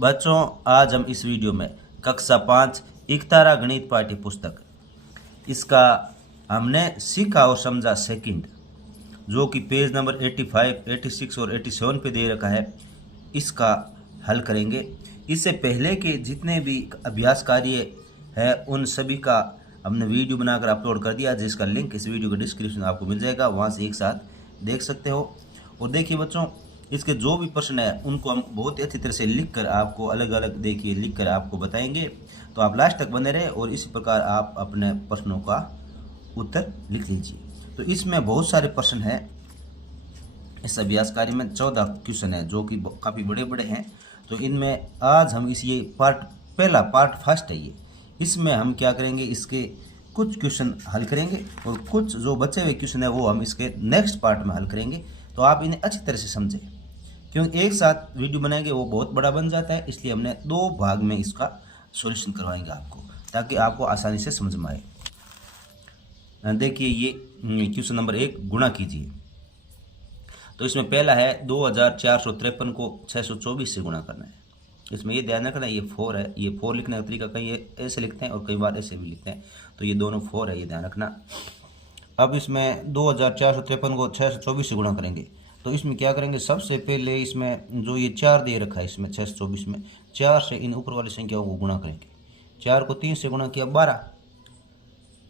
बच्चों, आज हम इस वीडियो में कक्षा 5 इकतारा गणित पाठ्य पुस्तक इसका हमने सीखा और समझा सेकंड, जो कि पेज नंबर 85, 86 और 87 पे दे रखा है, इसका हल करेंगे। इससे पहले के जितने भी अभ्यास कार्य है उन सभी का हमने वीडियो बनाकर अपलोड कर दिया, जिसका लिंक इस वीडियो के डिस्क्रिप्शन में आपको मिल जाएगा, वहाँ से एक साथ देख सकते हो। और देखिए बच्चों, इसके जो भी प्रश्न है उनको हम बहुत ही अच्छी तरह से लिख कर आपको अलग अलग देखिए लिख कर आपको बताएंगे, तो आप लास्ट तक बने रहे और इसी प्रकार आप अपने प्रश्नों का उत्तर लिख लीजिए। तो इसमें बहुत सारे प्रश्न हैं। इस अभ्यास कार्य में 14 क्वेश्चन है जो कि काफ़ी बड़े बड़े हैं। तो इनमें आज हम इस ये पहला पार्ट फर्स्ट है ये, इसमें हम क्या करेंगे, इसके कुछ क्वेश्चन हल करेंगे और कुछ जो बचे हुए क्वेश्चन है वो हम इसके नेक्स्ट पार्ट में हल करेंगे। तो आप इन्हें अच्छी तरह से समझें, क्योंकि एक साथ वीडियो बनाएंगे वो बहुत बड़ा बन जाता है, इसलिए हमने 2 भाग में इसका सॉल्यूशन करवाएंगे आपको, ताकि आपको आसानी से समझ में आए। देखिए ये क्वेश्चन नंबर 1, गुणा कीजिए। तो इसमें पहला है 2453 को 624 से गुणा करना है। इसमें ये ध्यान रखना, ये 4 है। ये 4 लिखने का तरीका कई ऐसे लिखते हैं और कई बार ऐसे भी लिखते हैं, तो ये दोनों 4 है, ये ध्यान रखना। अब इसमें 2453 को 624 से गुणा करेंगे। तो इसमें क्या करेंगे, सबसे पहले इसमें जो ये 4 दे रखा है, इसमें 624 में 4 से इन ऊपर वाली संख्याओं को गुणा करेंगे। 4 को 3 से गुणा किया 12,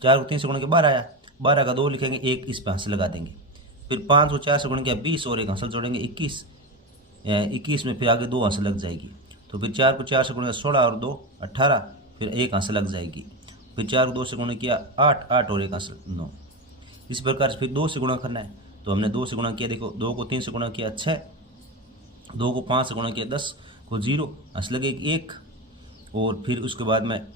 4 को 3 से गुणा किया 12 आया, 12 का 2 लिखेंगे, एक इस पे आंसर लगा देंगे। फिर 5 को 4 से गुणा किया 20 और एक आंसर जोड़ेंगे 21, 21 में फिर आगे 2 आंसर लग जाएगी। तो फिर 4 को 4 से गुणा किया 16 और 2 18, फिर एक आंसर लग जाएगी। फिर 4 को 2 से गुणा किया 8, 8 और एक आंसर 9। इस प्रकार से फिर 2 से गुणा करना है, तो हमने 2 से गुणा किया, देखो 2 को 3 से गुणा किया 6, 2 को 5 से गुणा किया 10 को 0, आंसर लगेगी 1। और फिर उसके बाद में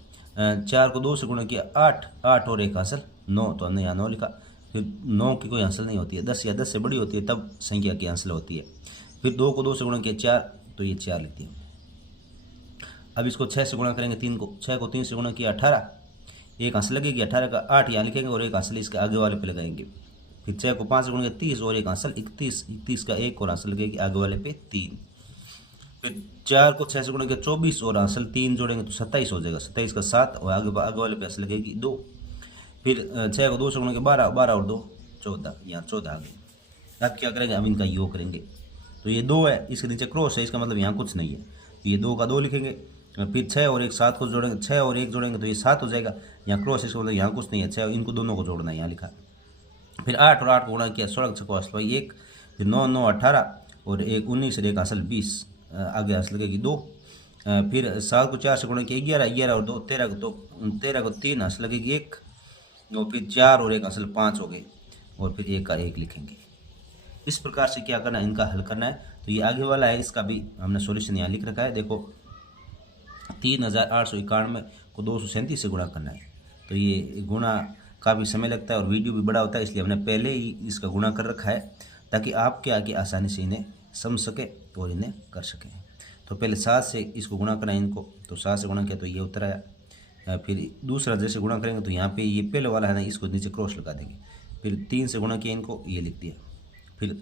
4 को 2 से गुणा किया 8, 8 और एक आंसर 9, तो हमने यहाँ 9 लिखा। फिर 9 की कोई आंसर नहीं होती है, 10 या 10 से बड़ी होती है तब संख्या की आंसर होती है। फिर 2 को 2 से गुणा किया 4, तो ये 4 लिखती है। अब इसको 6 से गुणा करेंगे, 6 को 3 से गुणा किया 18, एक आंसर लगेगी, 18 का 8 यहाँ लिखेंगे और एक आंसर इसके आगे वाले पे लगाएंगे। फिर 6 को 5 से गुणा किया 30 और एक आंसर 31, 31 का एक और आंसर लगेगी आगे वाले पे 3। फिर 4 को 6 से गुणा किया 24 और आंसर 3 जोड़ेंगे तो 27 हो जाएगा, 27 का 7 और आगे वाले पे आंसर लगेगी 2। फिर 6 को 2 से गुणा किया 12, 12 और 2 14, यहाँ 14 आ गई। अब क्या करेंगे, हम इनका योग करेंगे। तो ये 2 है, इसके नीचे क्रॉस है, इसका मतलब यहाँ कुछ नहीं है, ये 2 का 2 लिखेंगे। फिर 6 और एक 7 को जोड़ेंगे, 6 और 1 जोड़ेंगे तो ये 7 हो जाएगा, यहाँ क्रॉस, इसका मतलब यहाँ कुछ नहीं है, 6 इनको दोनों को जोड़ना है, यहाँ लिखा। फिर 8 और 8 को गुणा किया 16, 6 को आंसर 1, फिर 9, 9 18 और एक 19 और एक आंसर 20, आगे आंसर लगेगी 2। फिर 7 को 4 से गुणा किया 11, 11 और 2 13 को 13 को 3 आंसर लगेगी 1, और फिर 4 और एक आंसर 5 हो गए, और फिर 1 का 1 लिखेंगे। इस प्रकार से क्या करना है, इनका हल करना है। तो ये आगे वाला है, इसका भी हमने सॉल्यूशन यहाँ लिख रखा है, देखो 3891 को 237 से गुणा करना है। तो ये गुणा काफ़ी समय लगता है और वीडियो भी बड़ा होता है, इसलिए हमने पहले ही इसका गुणा कर रखा है, ताकि आप क्या आगे आसानी से इन्हें समझ सके और इन्हें कर सकें। तो पहले 7 से इसको गुणा करना है इनको, तो 7 से गुणा किया तो ये उत्तर आया। फिर दूसरा जैसे गुणा करेंगे तो यहाँ पे ये पहले वाला है ना, इसको नीचे क्रॉस लगा देंगे। फिर 3 से गुणा किया इनको, ये लिख दिया। फिर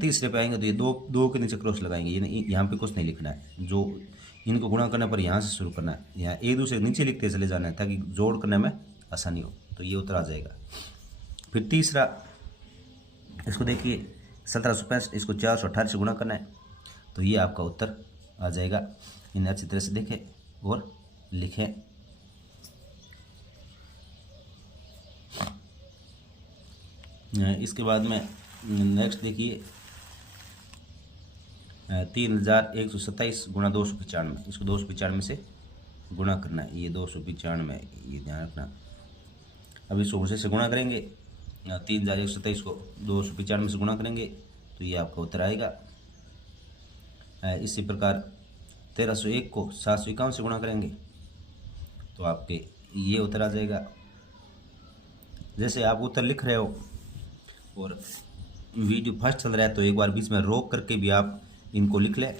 तीसरे पे आएंगे तो ये 2 के नीचे क्रॉस लगाएंगे, ये यहाँ पे कुछ नहीं लिखना है, जो इनको गुणा करने पर यहाँ से शुरू करना है, यहाँ एक दूसरे के नीचे लिखते चले जाना है ताकि जोड़ करने में आसानी हो, तो ये उत्तर आ जाएगा। फिर तीसरा, इसको देखिए 1765, इसको 418 से गुणा करना है, तो ये आपका उत्तर आ जाएगा। इन्हें अच्छी तरह से देखें और लिखें। इसके बाद में नेक्स्ट देखिए 3127 गुणा 295, इसको 295 से गुणा करना है, ये 295, ये ध्यान रखना। अब इसको उसे से गुणा करेंगे, 3127 को 295 से गुणा करेंगे तो ये आपका उत्तर आएगा। इसी प्रकार 1301 को 751 से गुणा करेंगे तो आपके ये उत्तर आ जाएगा। जैसे आप उत्तर लिख रहे हो और वीडियो फास्ट चल रहा है तो एक बार बीच में रोक करके भी आप इनको लिख लें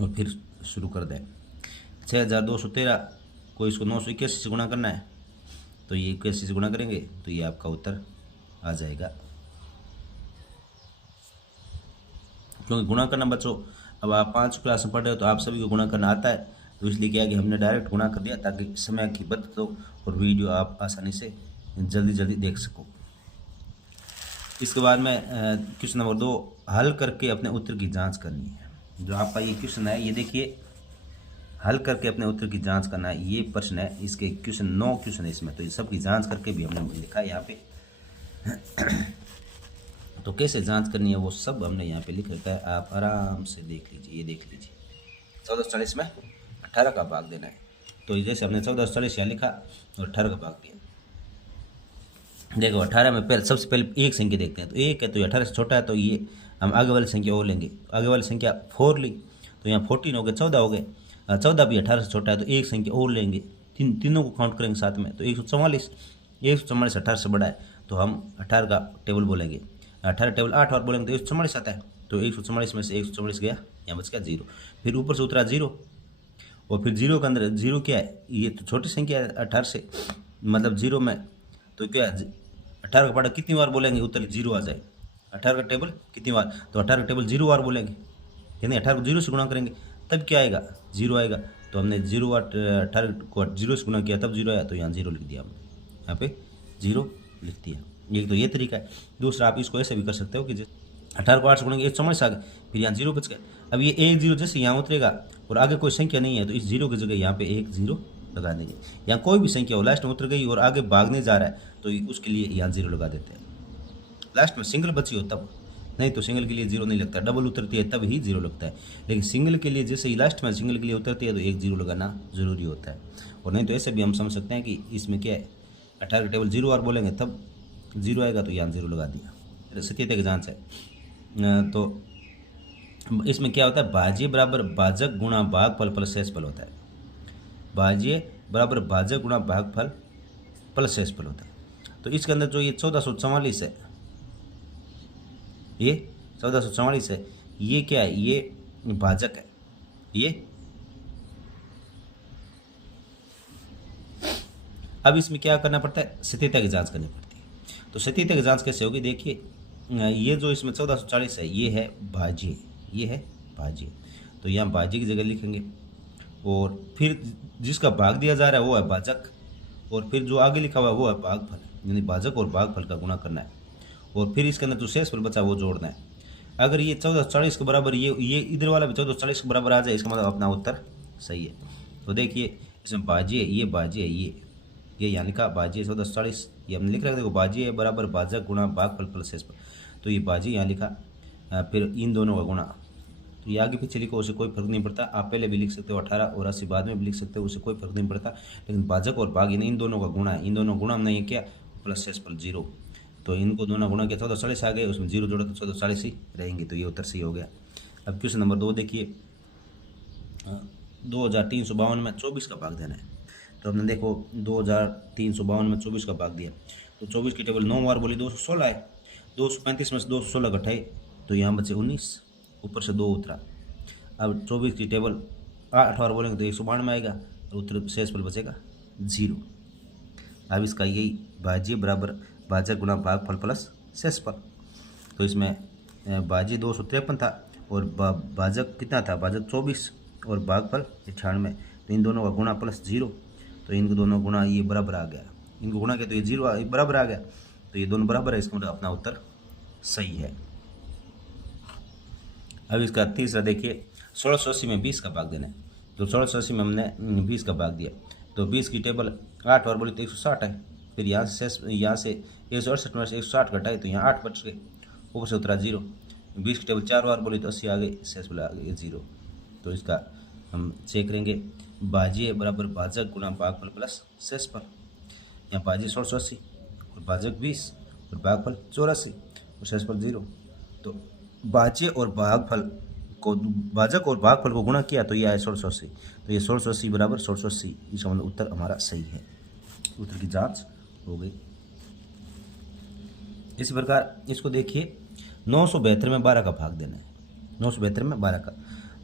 और फिर शुरू कर दें। 6213 को इसको 981 से गुणा करना है, तो ये 81 से गुणा करेंगे तो ये आपका उत्तर आ जाएगा। क्योंकि गुणा करना बच्चों अब आप 5 क्लास में पढ़ रहे हो तो आप सभी को गुणा करना आता है, तो इसलिए क्या कि हमने डायरेक्ट गुणा कर दिया ताकि समय की बचत हो और वीडियो आप आसानी से जल्दी देख सको। इसके बाद में क्वेश्चन नंबर 2 हल करके अपने उत्तर की जांच करनी है। जो आपका ये क्वेश्चन है, ये देखिए, हल करके अपने उत्तर की जांच करना है, ये प्रश्न है। इसके क्वेश्चन 9 क्वेश्चन है इसमें, तो ये सब की जांच करके भी हमने लिखा है यहाँ पे। तो कैसे जांच करनी है वो सब हमने यहाँ पे लिख रखा है, आप आराम से देख लीजिए। ये देख लीजिए 1440 में 18 का भाग देना है। तो जैसे हमने 1440 यहाँ लिखा और 18 का भाग दिया। देखो 18 में पहले सबसे पहले एक संख्या देखते हैं, तो एक है तो 18 से छोटा है, तो ये हम आगे वाली संख्या और लेंगे। आगे वाली संख्या 4 ली तो यहाँ 14 हो गए, 14 हो गए। 14 भी 18 से छोटा है तो एक संख्या और लेंगे, तीनों को काउंट करेंगे साथ में, तो 144। 144 18 से बड़ा है तो हम 18 का टेबल बोलेंगे। 18 टेबल 8 और बोलेंगे तो 144 आता है, तो 144 में से 144 गया, यहाँ बच गया 0। फिर ऊपर से उतरा 0, और फिर 0 के अंदर 0 क्या है, ये तो छोटी संख्या है 18 से, मतलब 0 में तो क्या 18 का पढ़ा कितनी बार बोलेंगे उत्तर 0 आ जाए। 18 का टेबल कितनी बार, तो 18 का टेबल 0 बार बोलेंगे, यानी 18 को 0 से गुणा करेंगे तब क्या आएगा, 0 आएगा। तो हमने 18 को 0 से गुणा किया तब 0 आया, तो यहाँ 0 लिख दिया हमने, यहाँ पे 0 लिख दिया। एक तो ये तरीका है। दूसरा आप इसको ऐसे भी कर सकते हो कि 18 को 8 से गुणेंगे 144 आ गए, फिर यहाँ 0 बच गए। अब ये 1 0 जैसे यहाँ उतरेगा और आगे कोई संख्या नहीं है तो इस 0 की जगह यहाँ पे 1 0 लगा देंगे। यहाँ कोई भी संख्या हो लास्ट में उतर गई और आगे भागने जा रहा है तो उसके लिए यहाँ 0 लगा देते हैं। लास्ट में सिंगल बची हो तब, नहीं तो सिंगल के लिए 0 नहीं लगता, डबल उतरती है तब ही 0 लगता है। लेकिन सिंगल के लिए जैसे ही लास्ट में सिंगल के लिए उतरती है तो 1 0 लगाना जरूरी होता है। और नहीं तो ऐसे भी हम समझ सकते हैं कि इसमें क्या है, 18 का टेबल 0 बार बोलेंगे तब 0 आएगा, तो यहाँ 0 लगा दिया। सत्यता की जांच है। तो इसमें क्या होता है, भाज्य बराबर भाजक गुणा भागफल प्लस शेषफल होता है। भाज्य बराबर भाजक गुणा भागफल प्लस शेषफल होता है। तो इसके अंदर जो ये 1444 है, ये 1444 है, ये क्या है, ये भाजक है। ये अब इसमें क्या करना पड़ता है, सत्यता की जांच करनी पड़ती है। तो सत्यता की जांच कैसे होगी, देखिए ये जो इसमें 1440 है ये है भाज्य, ये है भाज्य, तो यहाँ भाज्य की जगह लिखेंगे। और फिर जिसका भाग दिया जा रहा है वो है भाजक, और फिर जो आगे लिखा हुआ है वो है भागफल, यानी भाजक और भागफल का गुणा करना है। और फिर इसके अंदर जो शेषफल बचा वो जोड़ना है। अगर ये 1440 के बराबर ये इधर वाला भी 1440 के बराबर आ जाए, इसका मतलब अपना उत्तर सही है। तो देखिए इसमें भाज्य, ये भाज्य है, ये यहाँ लिखा भाज्य 1440, ये हमने लिख रखा है। देखो भाज्य है बराबर भाजक गुणा भागफल प्लस शेषफल, तो ये भाज्य यहाँ लिखा, फिर इन दोनों का गुणा। तो ये आगे पीछे लिखो उसे कोई फर्क नहीं पड़ता, आप पहले भी लिख सकते हो 18 और 80 बाद में भी लिख सकते हो, उसे कोई फर्क नहीं पड़ता। लेकिन भाजक और भाग इन दोनों का गुणा है, इन दोनों गुणा हमने ये क्या प्लस शेषफल 0, तो इनको दोनों गुणा किया 1440 आ गए, उसमें 0 जोड़ा तो 1440 ही रहेंगे, तो ये उत्तर सही हो गया। अब क्वेश्चन नंबर 2 देखिए, 2352 में 24 का भाग देना है। तो हमने देखो 2352 में 24 का भाग दिया, तो 24 की टेबल 9 बार बोली 216 है, 235 में से 216 घटाए तो यहाँ बचे 19, ऊपर से 2 उतरा। अब 24 की टेबल 8 बार बोलेंगे तो 192 में आएगा, और उत्तर शेषफल बचेगा 0। अब इसका यही भाज्य बराबर भाजक गुणा भागफल प्लस शेषफल, तो इसमें भाज्य 253 था और भाजक कितना था, भाजक 24 और भागफल 98, तो इन दोनों का गुणा प्लस 0, तो इनको दोनों गुणा ये बराबर आ गया, इनको गुणा किया तो ये 0 बराबर आ गया, तो ये दोनों बराबर है, इसका मतलब अपना उत्तर सही है। अब इसका तीसरा देखिए, 1680 में 20 का भाग देना है। तो 1680 में हमने 20 का भाग दिया, तो 20 की टेबल 8 बार बोली तो 160 है, फिर यहाँ से 168 में से 160 घटाए तो यहाँ 8 बच गए, ऊपर से उतरा 0। 20 की टेबल 4 बार बोली तो 80 आ गई, शेषफल आ गई 0। तो इसका हम चेक करेंगे, भाज्य बराबर भाजक गुणा भागफल प्लस शेषफल। यहाँ भाज्य 1680 और भाजक 20 और भागफल 84 और शेषफल 0। तो भाज्य और भागफल को, भाजक और भागफल को गुणा किया तो ये आया 1680, तो ये 1680 बराबर 1680, इसका मतलब उत्तर हमारा सही है। उत्तर की जांच हो गई। इसी प्रकार इसको देखिए, 972 में 12 का भाग देना है। 972 में 12 का,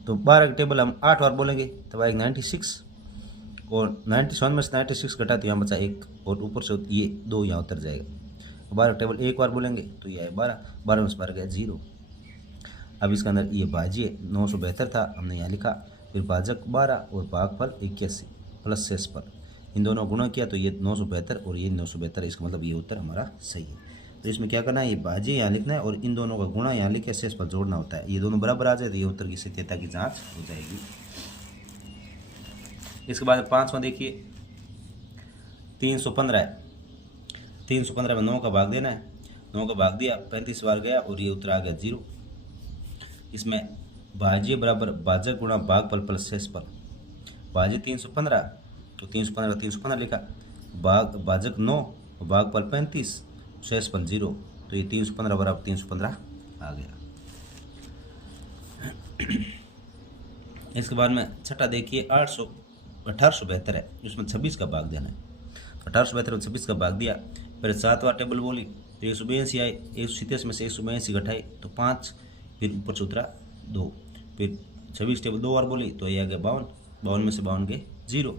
तो 12 की टेबल हम 8 बार बोलेंगे तब आएगा 96, और 97 में से 96 घटा तो यहाँ बचा 1, और ऊपर से ये 2 यहाँ उतर जाएगा। 12 टेबल 1 बार बोलेंगे तो ये आए 12, 12 में से 12 गया 0। अब इसके अंदर ये भाज्य 972 था, हमने यहाँ लिखा, फिर भाजक 12 और भागफल 81 प्लस शेषफल, इन दोनों गुणा किया तो ये 972 और ये 972, इसका मतलब ये उत्तर हमारा सही है। तो इसमें क्या करना है, ये भाज्य यहाँ लिखना है और इन दोनों का गुणा यहाँ लिख के शेषफल जोड़ना होता है। ये दोनों बराबर आ जाए तो ये उत्तर की सत्यता की जाँच हो जाएगी। इसके बाद 5वां देखिए, 315 है। 315 में 9 का भाग देना है, 9 का भाग दिया, 35 बार गया और ये उत्तर आ गया 0। इसमें भाज्य बराबर भाजक गुणा भागफल प्लस शेषफल। भाज्य 315 तो 315 लिखा, भाजक 9 और भागफल 35, शेषफल 0, तो ये 315 बराबर 315 आ गया। इसके बाद में छठा देखिए, 1872 है, उसमें 26 का भाग देना है। 1872 में 26 का भाग दिया, फिर 7वां टेबल बोली तो 182 आई, 187 में से 182 घटाई तो 5, फिर ऊपर से उतरा 2, फिर 26 टेबल 2 बार बोली तो ये आ गया 52, 52 में से 52 गए 0।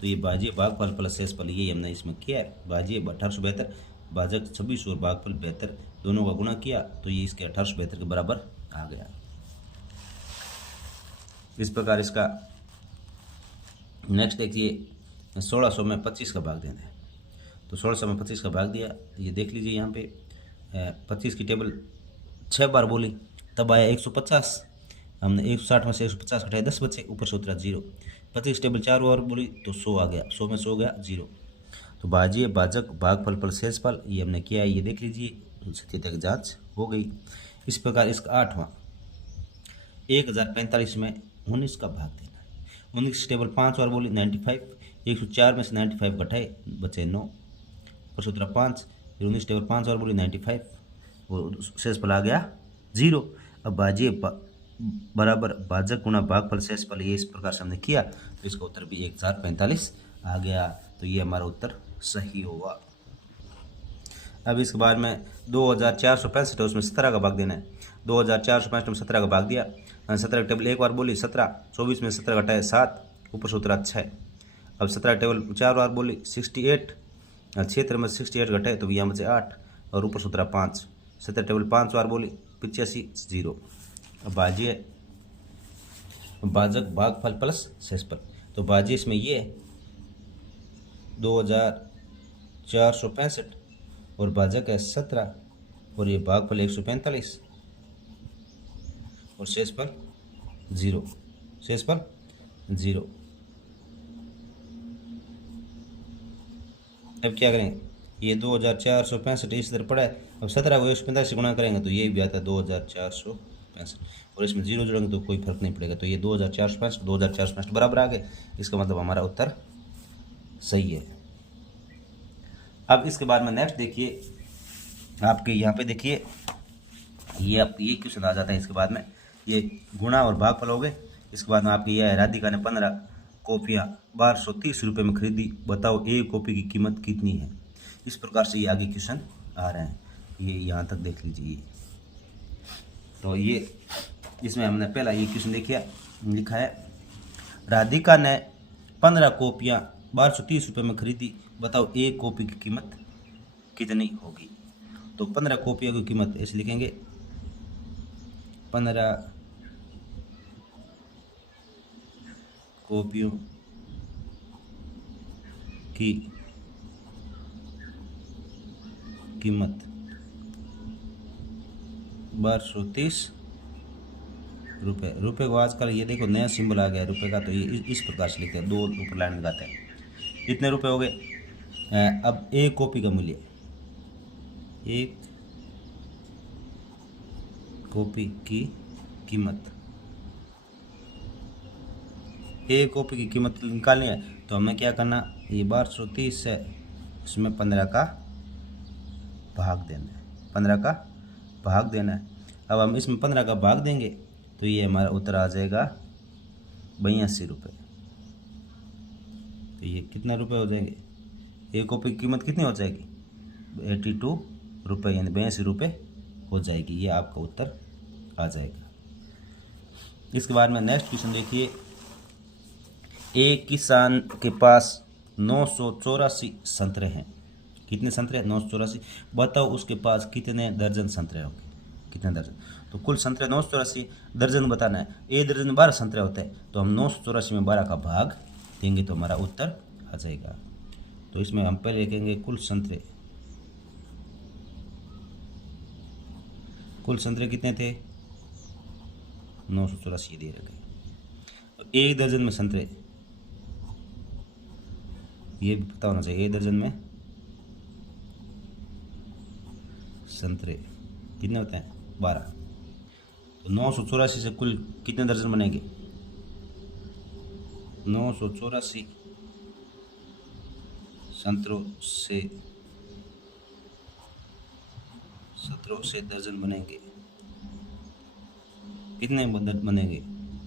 तो ये भाज्य भागफल प्लस शेषफल ये हमने इसमें किया है। भाज्य 1872, भाजक 26 और भागफल 72, दोनों का गुणा किया तो ये इसके 1872 के बराबर आ गया। इस प्रकार इसका नेक्स्ट देखिए, 1600 में 25 का भाग देना है। तो 1600 में 25 का भाग दिया, ये देख लीजिए यहाँ पे 25 की टेबल 6 बार बोली तब आया 150, हमने 160 में से 150 घटाया 10 बचे, ऊपर से उतरा 0। 25 टेबल 4 बार बोली तो 100 आ गया, 100 में 100 गया 0। तो भाज्य भाजक भागफल प्लस शेषफल ये हमने किया है, ये देख लीजिए, सत्यता की जाँच हो गई। इस प्रकार इसका 8वां, 1045 में 19 का भाग देना है। 19 टेबल 5 बार बोली 95, 104 में से 95 घटाए बचे 9, ऊपर से उतरा 5, फिर 19 टेबल 5 बार बोली 95 और शेषफल आ गया 0। अब भाज्य बराबर भाजक गुणा भागफल शेषफल ये इस प्रकार से हमने किया तो इसका उत्तर भी 1045 आ गया। तो ये हमारा उत्तर सही होगा। अब इसके बाद में 2465 है, उसमें 17 का भाग देना है। 2465 में 17 का भाग दिया, 17 टेबल 1 बार बोली 17, 24 में 17 घटाए 7, ऊपर से उतरा 6। अब 17 टेबल 4 बार बोली 68, 76 में 68 घटाए तो यहाँ बचे 8 और ऊपर से उतरा 5। 17 टेबल 5 बार बोली 85, 0। अब भाज्य भाजक भागफल प्लस शेषफल, तो भाज्य इसमें ये 2465 और भाजक है 17 और ये भागफल 145 और शेषफल 0, शेषफल 0। अब क्या करेंगे, ये 2465 इस तरह पड़ा है। अब 17 को 145 से गुणा करेंगे तो ये भी आता है 2465 और इसमें 0 जोड़ेंगे तो कोई फर्क नहीं पड़ेगा। तो ये 2465 बराबर आ गए, इसका मतलब हमारा उत्तर सही है। अब इसके बाद में नेक्स्ट देखिए, आपके यहाँ पे देखिए ये क्वेश्चन आ जाता है। इसके बाद में ये गुणा और भागफल हो गए। इसके बाद में आपकी यह है, राधिका ने 15 कॉपियाँ 1230 रुपये में खरीदी, बताओ एक कॉपी की कीमत कितनी है। इस प्रकार से ये आगे क्वेश्चन आ रहे हैं, ये यहाँ तक देख लीजिए। तो ये इसमें हमने पहला ये क्वेश्चन देखिए, लिखा है राधिका ने 15 कॉपियाँ 1230 रुपये में खरीदी, बताओ एक कॉपी की कीमत कितनी होगी। तो 15 कॉपियों की कीमत ऐसे लिखेंगे, 15 कॉपियों की कीमत 1230 रुपये। रुपये को आजकल ये देखो नया सिंबल आ गया है रुपये का, तो ये इस प्रकार से लिखते हैं, 2 ऊपर लाइन लगाते हैं। इतने रुपए हो गए। अब एक कॉपी का मूल्य, एक कॉपी की कीमत, एक कॉपी की कीमत निकालनी है तो हमें क्या करना, ये 1230 है, इसमें 15 का भाग देना है, 15 का भाग देना है। अब हम इसमें 15 का भाग देंगे तो ये हमारा उत्तर आ जाएगा 82 रुपये। तो ये कितना रुपए हो जाएंगे, एक कॉपी की कीमत कितनी हो जाएगी, 82 रुपये, यानी 82 रुपये हो जाएगी। ये आपका उत्तर आ जाएगा। इसके बाद में नेक्स्ट क्वेश्चन देखिए, एक किसान के पास 984 संतरे हैं। कितने संतरे? 984। बताओ उसके पास कितने दर्जन संतरे होंगे, कितने दर्जन। तो कुल संतरे 984, दर्जन बताना है। एक दर्जन में 12 संतरे होते हैं, तो हम 984 में 12 का भाग देंगे तो हमारा उत्तर आ जाएगा। तो इसमें हम पहले लिखेंगे कुल संतरे। कुल संतरे कितने थे? 984 दे रखे। एक दर्जन में संतरे, ये भी पता होना चाहिए, एक दर्जन में संतरे कितने होते हैं? 12। तो 984 से कुल कितने दर्जन बनेंगे? 984 संतरों से दर्जन बनेंगे। कितने बनेंगे?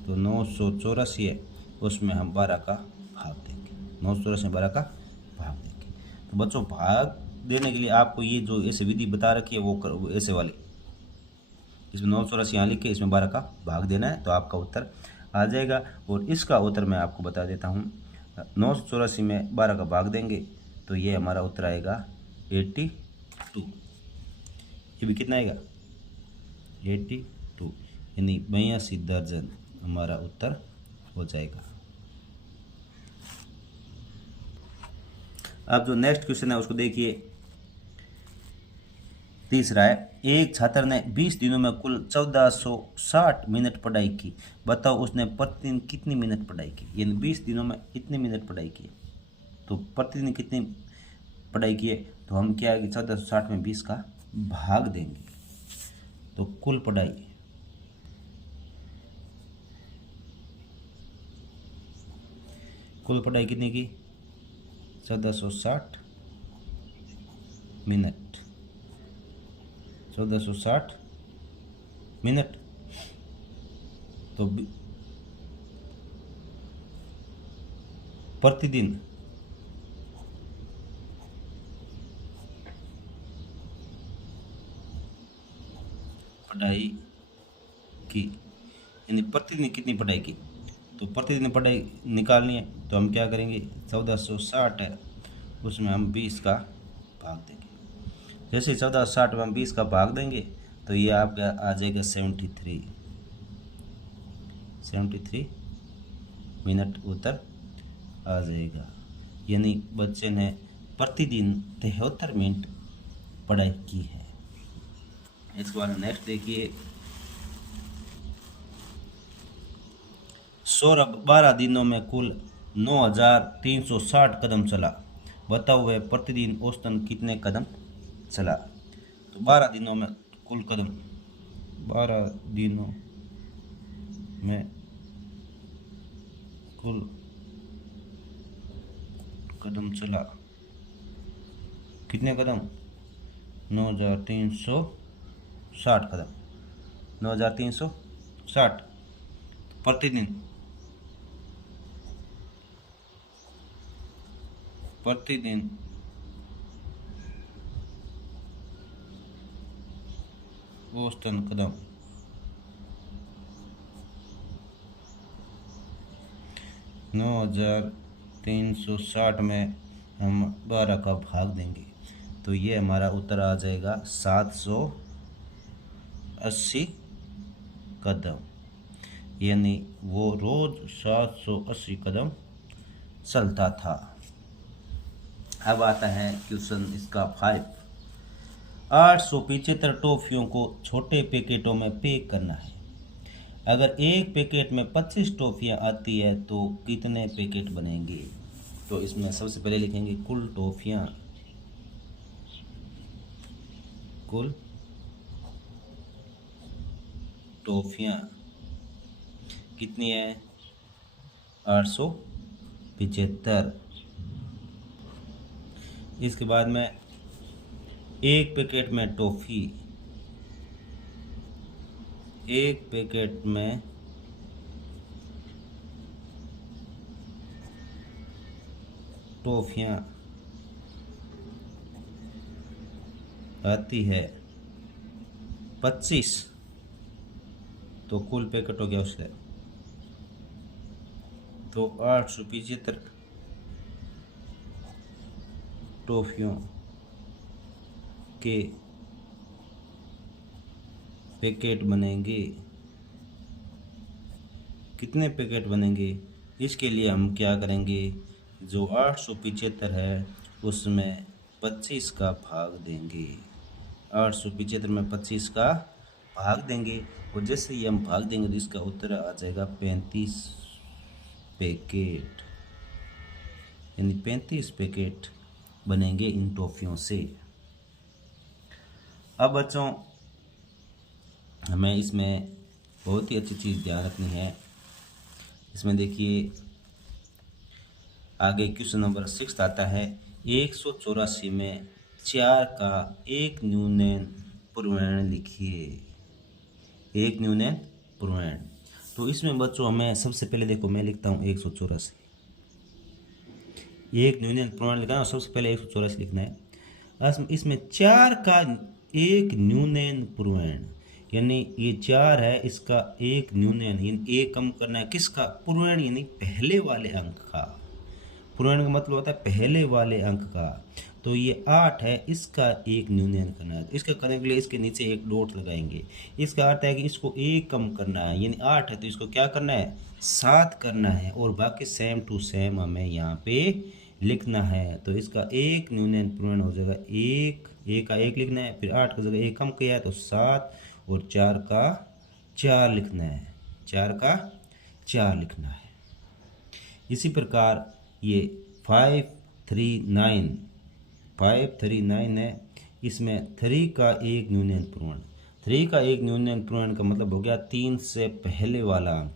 तो 984 है, उसमें हम 12 का भाग देंगे। 984 में 12 का भाग देंगे। तो बच्चों, भाग देने के लिए आपको ये जो ऐसे विधि बता रखी है वो करो, ऐसे वाली। इसमें 984 यहाँ लिख के इसमें 12 का भाग देना है तो आपका उत्तर आ जाएगा। और इसका उत्तर मैं आपको बता देता हूँ। 984 में 12 का भाग देंगे तो ये हमारा उत्तर आएगा 82। ये भी कितना आएगा? 82, यानी 82 दर्जन हमारा उत्तर हो जाएगा। अब जो नेक्स्ट क्वेश्चन है उसको देखिए। तीसरा है, एक छात्र ने 20 दिनों में कुल 1460 मिनट पढ़ाई की। बताओ उसने प्रतिदिन कितनी मिनट पढ़ाई की? यानी 20 दिनों में कितनी मिनट पढ़ाई की? तो प्रतिदिन कितनी पढ़ाई की है? तो हम क्या है कि 1460 में 20 का भाग देंगे तो कुल पढ़ाई कितनी की? 1460 मिनट। 1460 मिनट तो प्रतिदिन पढ़ाई की, यानी प्रतिदिन कितनी पढ़ाई की? तो प्रतिदिन पढ़ाई निकालनी है तो हम क्या करेंगे? 1460 है, उसमें हम 20 का भाग देंगे। जैसे 1460 में हम 20 का भाग देंगे तो ये आपका आ जाएगा 73 मिनट उत्तर आ जाएगा। यानी बच्चे ने प्रतिदिन 73 मिनट पढ़ाई की है। इसके बाद नेक्स्ट देखिए। सौरभ 12 दिनों में कुल 9360 कदम चला। बताओ वह प्रतिदिन औसतन कितने कदम चला? तो 12 दिनों में कुल कदम, 12 दिनों में कुल कदम चला, कितने कदम? 9360 कदम। 9360 प्रतिदिन औसतन कदम 9360 में हम 12 का भाग देंगे तो ये हमारा उत्तर आ जाएगा 780 कदम। यानी वो रोज 780 कदम चलता था। अब आता है क्वेश्चन इसका 5। 875 टॉफियों को छोटे पैकेटों में पैक करना है। अगर एक पैकेट में 25 टॉफियाँ आती है तो कितने पैकेट बनेंगे? तो इसमें सबसे पहले लिखेंगे कुल टॉफियाँ। कितनी है? 875। इसके बाद में एक पैकेट में टॉफियाँ आती है 25 तो कुल पैकेट हो गया उसका तो 875 टॉफियों के पैकेट बनेंगे? कितने पैकेट बनेंगे? इसके लिए हम क्या करेंगे, जो 875 है उसमें 25 का भाग देंगे। 875 में 25 का भाग देंगे और जैसे ही हम भाग देंगे तो इसका उत्तर आ जाएगा 35 पैकेट, यानी 35 पैकेट बनेंगे इन टॉफियों से। अब बच्चों हमें इसमें बहुत ही अच्छी चीज़ ध्यान रखनी है। इसमें देखिए आगे क्वेश्चन नंबर 6 आता है, 184 में 4 का एक न्यूनन पूर्णांक लिखिए। एक न्यूनन पूर्णांक, तो इसमें बच्चों हमें सबसे पहले देखो मैं लिखता हूँ 184, एक न्यूनन पूर्णांक लिखा है, सबसे पहले 184 लिखना है। इसमें 4 का एक न्यूनन पूर्णांक, यानी ये 4 है, इसका एक न्यूनन यानी एक कम करना है, किसका? पूर्णांक यानी पहले वाले अंक का। पूर्णांक का मतलब होता है पहले वाले अंक का। तो ये 8 है, इसका एक न्यूनन करना है। इसका करने के लिए इसके नीचे एक डॉट लगाएंगे। इसका अर्थ है कि इसको एक कम करना है, यानी 8 है तो इसको क्या करना है? 7 करना है और बाकी सेम टू सेम हमें यहाँ पे लिखना है। तो इसका एक न्यूनन पूर्णांक हो जाएगा एक, एक का एक लिखना है, फिर 8 की जगह एक कम किया है तो 7 और 4 का 4 लिखना है, 4 का 4 लिखना है। इसी प्रकार ये 539 है, इसमें 3 का एक न्यूनन पूर्णांक, 3 का एक न्यूनन पूर्णांक का मतलब हो गया 3 से पहले वाला अंक,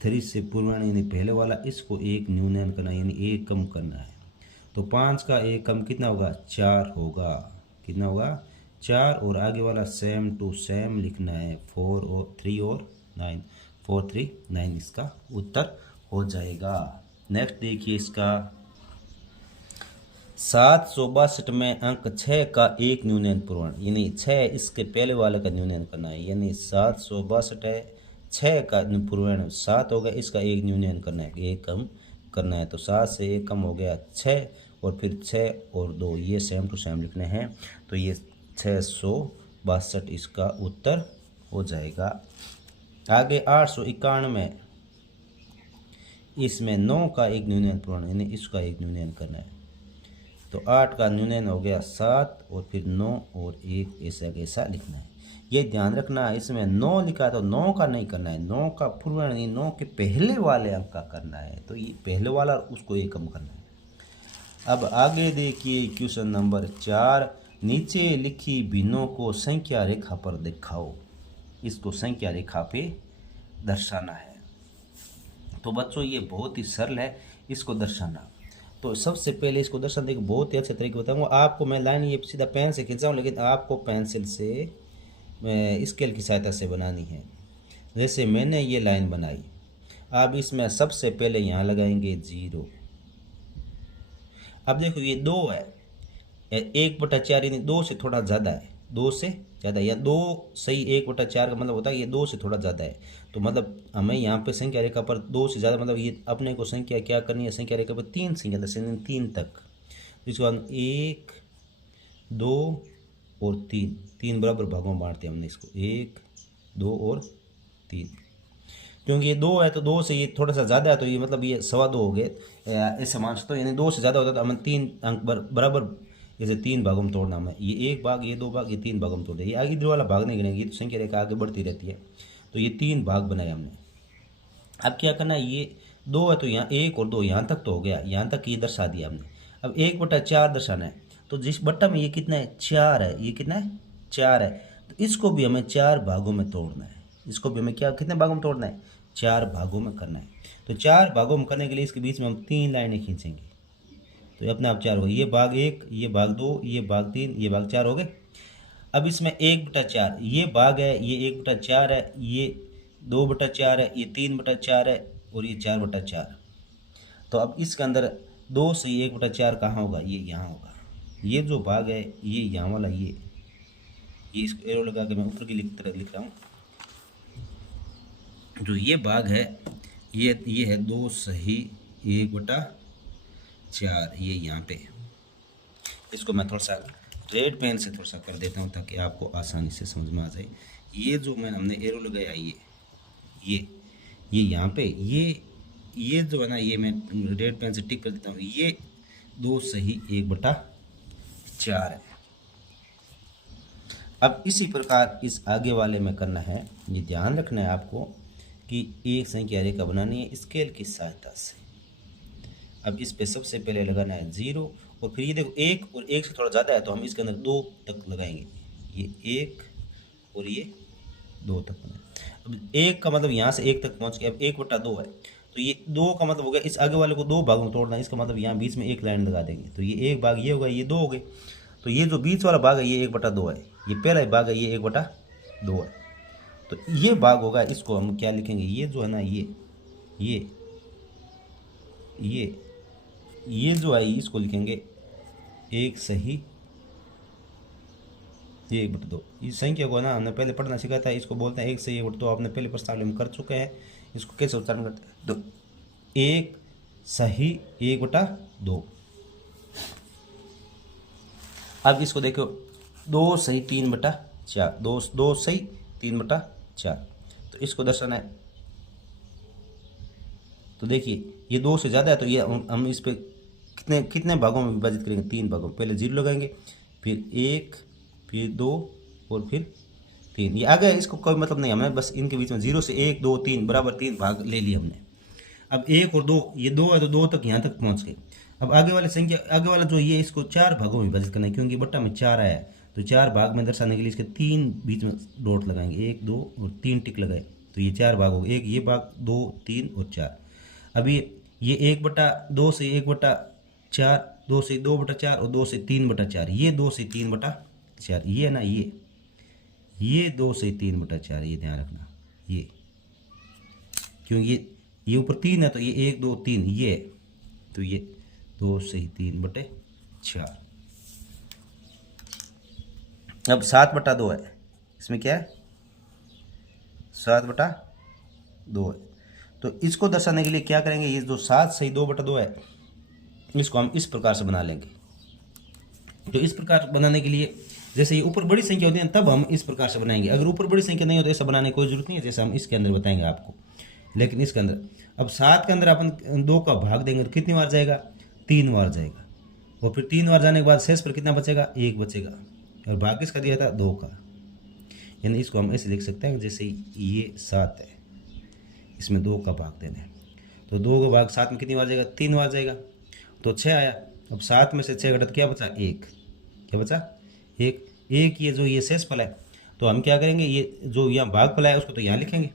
3 से पूर्णांक यानी पहले वाला, इसको एक न्यूनन करना यानी एक कम करना है। तो 5 का एक कम कितना होगा? 4 होगा। कितना होगा? 4 और आगे वाला सेम टू सेम लिखना है, 4 और 3 और 9, 4 3 9 इसका उत्तर हो जाएगा। नेक्स्ट देखिए इसका 762 में अंक 6 का एक न्यूनन पूर्णांक, यानी 6 इसके पहले वाले का न्यूनन करना है, यानी 762 है, 6 का पूर्णांक 7 हो गया, इसका एक न्यूनन करना है, एक कम करना है। तो 7 से एक कम हो गया 6 और फिर 6 और 2 ये सेम टू सेम लिखने हैं। तो ये 662 इसका उत्तर हो जाएगा। आगे 891, इसमें 9 का एक न्यूनन पूर्णांक यानी इसका एक न्यूनन करना है। तो 8 का न्यूनन हो गया 7 और फिर 9 और 1 ऐसा कैसा लिखना है। ये ध्यान रखना, इसमें 9 लिखा तो 9 का नहीं करना है, 9 का पूर्णांक नहीं, 9 के पहले वाले अंक का करना है। तो ये पहले वाला उसको एक कम करना है। अब आगे देखिए क्वेश्चन नंबर 4, नीचे लिखी भिन्नों को संख्या रेखा पर दिखाओ। इसको संख्या रेखा पे दर्शाना है। तो बच्चों ये बहुत ही सरल है इसको दर्शाना। तो सबसे पहले इसको दर्शाने के बहुत ही अच्छे तरीके बताऊंगा आपको। मैं लाइन ये सीधा पेन से खींचाऊँ, लेकिन आपको पेंसिल से स्केल की सहायता से बनानी है। जैसे मैंने ये लाइन बनाई, अब इसमें सबसे पहले यहाँ लगाएंगे 0। अब देखो ये 2 है, 1/4 यानी 2 से थोड़ा ज़्यादा है, 2 से ज़्यादा, या 2 सही 1/4 का मतलब होता है ये 2 से थोड़ा ज़्यादा है। तो मतलब हमें यहाँ पे संख्या रेखा पर 2 से ज़्यादा, मतलब ये अपने को संख्या क्या करनी है, संख्या रेखा पर 3 संख्या दर्शानी, 3 तक। इसके बाद 1 2 और 3 बराबर भागों में बांटते हैं हमने इसको, 1 2 और 3। क्योंकि ये 2 है तो 2 से ये थोड़ा सा ज़्यादा है, तो ये मतलब ये 2.25 हो गए, ऐसे मान सकते हो। यानी 2 से ज़्यादा होता है तो हमें 3 अंक बराबर जैसे 3 भागों में तोड़ना हमें, ये 1 भाग, ये 2 भाग, ये 3 भागों में तोड़ दिया। ये आगे इधर वाला भाग नहीं गिनेंगे, ये तो संख्या रेखा आगे बढ़ती रहती है। तो ये 3 भाग बनाए हमने। अब क्या करना है, ये 2 है तो यहाँ 1 और 2 यहाँ तक तो हो गया, यहाँ तक ये दर्शा दिया हमने। अब 1/4 दर्शाना है, तो जिस बट्टा में ये कितना है 4 है, ये कितना है 4 है, तो इसको भी हमें 4 भागों में तोड़ना है। इसको भी हमें क्या कितने भागों में तोड़ना है, 4 भागों में करना है। तो 4 भागों में करने के लिए इसके बीच में हम 3 लाइनें खींचेंगे, तो अपने आप 4 हो गए। ये भाग 1, ये भाग 2, ये भाग 3, ये भाग 4 हो गए। अब इसमें 1/4 ये भाग है, ये 1/4 है, ये 2/4 है, ये 3/4 है और ये 4/4। तो अब इसके अंदर 2 से 1/4 कहाँ होगा, ये यहाँ होगा। ये जो भाग है ये यहाँ वाला, ये इसको एरो लगा के मैं ऊपर की लिख रहा हूँ। जो ये भाग है ये है 2 सही 1/4, ये यहाँ पे। इसको मैं थोड़ा सा रेड पेन से थोड़ा सा कर देता हूँ ताकि आपको आसानी से समझ में आ जाए। ये जो मैंने हमने एरो लगाया ये यहाँ पे ये जो है ना, ये मैं रेड पेन से टिक कर देता हूँ, ये 2 सही 1/4 है। अब इसी प्रकार इस आगे वाले में करना है। ये ध्यान रखना है आपको कि एक संख्या रेखा बनानी है स्केल की सहायता से। अब इस पे सबसे पहले लगाना है 0, और फिर ये देखो 1 और 1 से थोड़ा ज़्यादा है तो हम इसके अंदर 2 तक लगाएंगे। ये 1 और ये 2 तक बनाए। अब 1 का मतलब यहाँ से 1 तक पहुँच गया। अब 1/2 है तो ये 2 का मतलब हो गया इस आगे वाले को 2 भागों में तोड़ना है। इसका मतलब यहाँ बीच में एक लाइन लगा देंगे तो ये 1 भाग ये होगा, ये 2 हो गए। तो ये जो बीच वाला भाग है ये 1/2 है, ये पहला भाग है ये 1/2 है। तो ये भाग होगा, इसको हम क्या लिखेंगे, ये जो है ना ये जो है इसको लिखेंगे 1 सही 1/2। इस संख्या को ना हमने पहले पढ़ना सीखा था, इसको बोलते हैं 1 सही 1/2। आपने पहले प्रश्नावली में कर चुके हैं। इसको कैसे उच्चारण करते हैं, तो 1 सही 1/2। अब इसको देखो 2 सही 3/4, 2 सही 3/4। तो इसको दर्शाना है। तो देखिए ये 2 से ज़्यादा है तो ये हम इस पे कितने भागों में विभाजित करेंगे, 3 भागों में। पहले 0 लगाएंगे, फिर 1, फिर 2 और फिर 3। ये आ गया, इसको कोई मतलब नहीं, हमने बस इनके बीच में 0 से 1 2 3 बराबर 3 भाग ले लिए हमने। अब 1 और 2, ये 2 है तो 2 तक यहाँ तक पहुँच गए। अब आगे वाला जो ये इसको 4 भागों में विभाजित करना है, क्योंकि बट्टा में 4 आया है तो 4 भाग में दर्शाने के लिए इसके 3 बीच में डॉट लगाएंगे, 1 2 और 3 टिक लगाए तो ये 4 भाग हो गए। एक ये भाग, 2 3 और 4। अभी ये 1/2 से 1/4, 2 से 2/4 और 2 से 3/4। ये 2 से 3/4 ये है ना, ये 2 से 3/4, ये ध्यान रखना। ये क्योंकि ये ऊपर 3 है तो ये 1 2 3 ये है, तो ये 2 से 3/4। अब 7/2 है, इसमें क्या है 7/2 है। तो इसको दर्शाने के लिए क्या करेंगे, ये जो 7 सही 2/2 है इसको हम इस प्रकार से बना लेंगे। तो इस प्रकार बनाने के लिए, जैसे ये ऊपर बड़ी संख्या होती है तब हम इस प्रकार से बनाएंगे। अगर ऊपर बड़ी संख्या नहीं हो तो ऐसा बनाने की कोई जरूरत नहीं है, जैसे हम इसके अंदर बताएंगे आपको। लेकिन इसके अंदर अब 7 के अंदर अपन 2 का भाग देंगे तो कितनी बार जाएगा, 3 बार जाएगा। और फिर 3 बार जाने के बाद शेष पर कितना बचेगा, 1 बचेगा। और भाग किसका दिया था, 2 का। यानी इसको हम ऐसे लिख सकते हैं, जैसे ये 7 है, इसमें 2 का भाग देना है तो 2 का भाग 7 में कितनी बार जाएगा, 3 बार जाएगा तो 6 आया। अब 7 में से 6 घटा तो क्या बचा, 1। क्या बचा, 1। ये जो ये शेष फल है तो हम क्या करेंगे, ये जो यहाँ भाग फल है उसको तो यहाँ लिखेंगे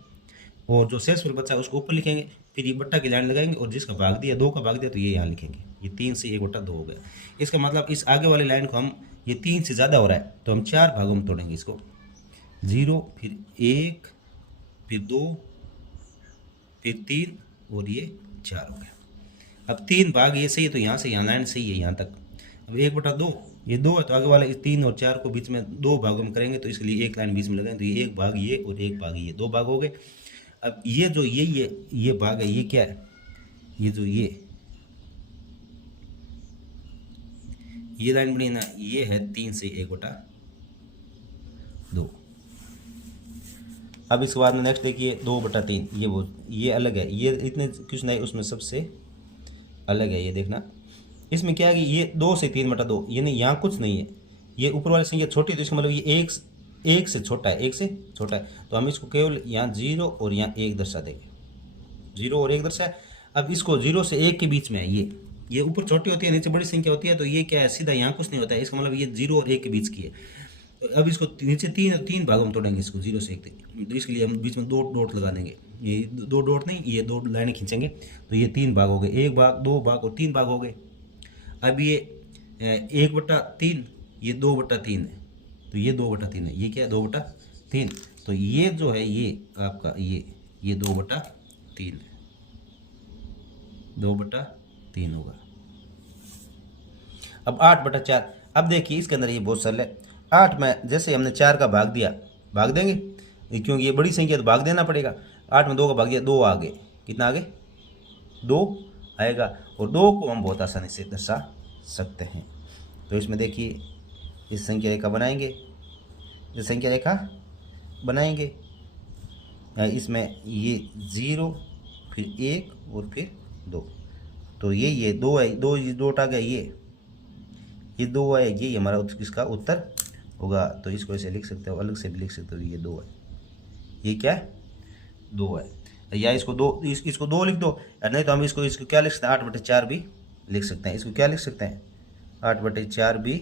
और जो शेष फल बचा है उसको ऊपर लिखेंगे। फिर ये बट्टा की लाइन लगाएंगे और जिसका भाग दिया 2 का भाग दिया तो ये यहाँ लिखेंगे। ये 3 से 1/2 हो गया। इसका मतलब इस आगे वाली लाइन को हम, ये 3 से ज़्यादा हो रहा है तो हम 4 भागों में तोड़ेंगे इसको। 0 फिर 1 फिर 2 फिर 3 और ये 4 हो गया। अब 3 भाग ये सही है तो यहाँ से यहाँ लाइन सही है यहाँ तक। अब 1/2 ये 2 है तो आगे वाले इस 3 और 4 को बीच में 2 भागों में करेंगे तो इसके लिए एक लाइन बीच में लगाएंगे तो ये 1 भाग ये और 1 भाग ये, 2 भाग हो गए। अब ये जो ये भाग है ये क्या है, ये जो ये लाइन बनी ना, ये है 3 से 1/2। अब इसके बाद में नेक्स्ट देखिए 2/3, ये अलग है, ये इतने कुछ नहीं, उसमें सबसे अलग है। ये देखना इसमें क्या है कि ये 2 से 3/2, यानी यहाँ कुछ नहीं है। ये ऊपर वाली संख्या छोटी है तो इसका मतलब ये 1 से छोटा है, 1 से छोटा है तो हम इसको केवल यहाँ 0 और यहाँ 1 दर्शा देंगे। 0 और 1 दर्शाए। अब इसको 0 से 1 के बीच में है, ये ऊपर छोटी होती है नीचे बड़ी संख्या होती है तो ये क्या है, सीधा यहाँ कुछ नहीं होता है। इसका मतलब ये 0 और 1 के बीच की है। तो अब इसको नीचे 3 भागों में तोड़ेंगे इसको 0 से 1 तक। तो इसके लिए हम बीच में 2 डॉट लगा देंगे। ये 2 डॉट नहीं, ये 2 लाइनें खींचेंगे तो ये 3 भाग हो गए, 1 भाग 2 भाग और 3 भाग हो गए। अब ये 1/3, ये 2/3 है तो ये 2/3 है, ये क्या है 2/3। तो ये जो है ये आपका ये 2/3 है, 2/3 होगा। अब 8/4। अब देखिए इसके अंदर ये बहुत सरल है। 8 में जैसे हमने 4 का भाग दिया, भाग देंगे क्योंकि ये बड़ी संख्या तो भाग देना पड़ेगा। 8 में 2 का भाग दिया, 2 आ गए। कितना आगे, 2 आएगा। और 2 को हम बहुत आसानी से दर्शा सकते हैं। तो इसमें देखिए इस संख्या रेखा बनाएंगे, इस संख्या रेखा बनाएंगे। इसमें ये 0 फिर 1 और फिर 2, तो ये 2 है, 2 डॉट आ गया, ये 2 है, ये हमारा इसका उत्तर होगा। तो इसको ऐसे लिख सकते हो, अलग से भी लिख सकते हो, ये 2 है, ये क्या है 2 है, या इसको 2 लिख दो, नहीं तो हम इसको क्या लिख सकते हैं 8/4 भी लिख सकते हैं। इसको क्या लिख सकते हैं 8/4 भी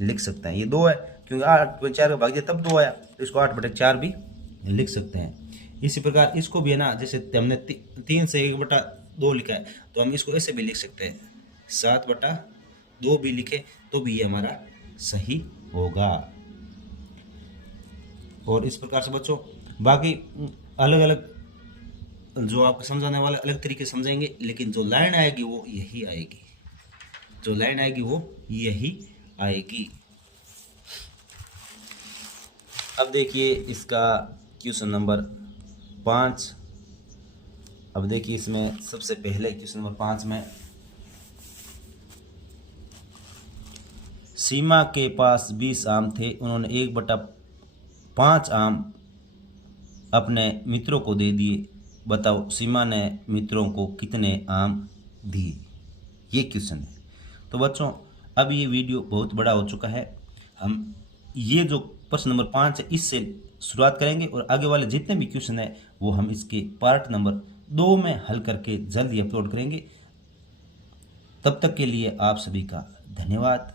लिख सकते हैं। ये 2 है क्योंकि 8/4 का भाग दिया तब 2 आया, तो इसको 8/4 भी लिख सकते हैं। इसी प्रकार इसको भी है ना, जैसे हमने 3 से 1/2 लिखा है, तो हम इसको ऐसे भी लिख सकते हैं 7/2 भी लिखे तो भी ये हमारा सही होगा। और इस प्रकार से बच्चों बाकी अलग अलग जो आपको समझाने वाले अलग तरीके से समझाएंगे, लेकिन जो लाइन आएगी वो यही आएगी, जो लाइन आएगी वो यही आएगी। अब देखिए इसका क्वेश्चन नंबर 5। अब देखिए इसमें सबसे पहले क्वेश्चन नंबर 5 में सीमा के पास 20 आम थे, उन्होंने 1/5 आम अपने मित्रों को दे दिए, बताओ सीमा ने मित्रों को कितने आम दिए। ये क्वेश्चन है। तो बच्चों अब ये वीडियो बहुत बड़ा हो चुका है, हम ये जो प्रश्न नंबर 5 है इससे शुरुआत करेंगे और आगे वाले जितने भी क्वेश्चन है वो हम इसके पार्ट नंबर 2 में हल करके जल्द ही अपलोड करेंगे। तब तक के लिए आप सभी का धन्यवाद।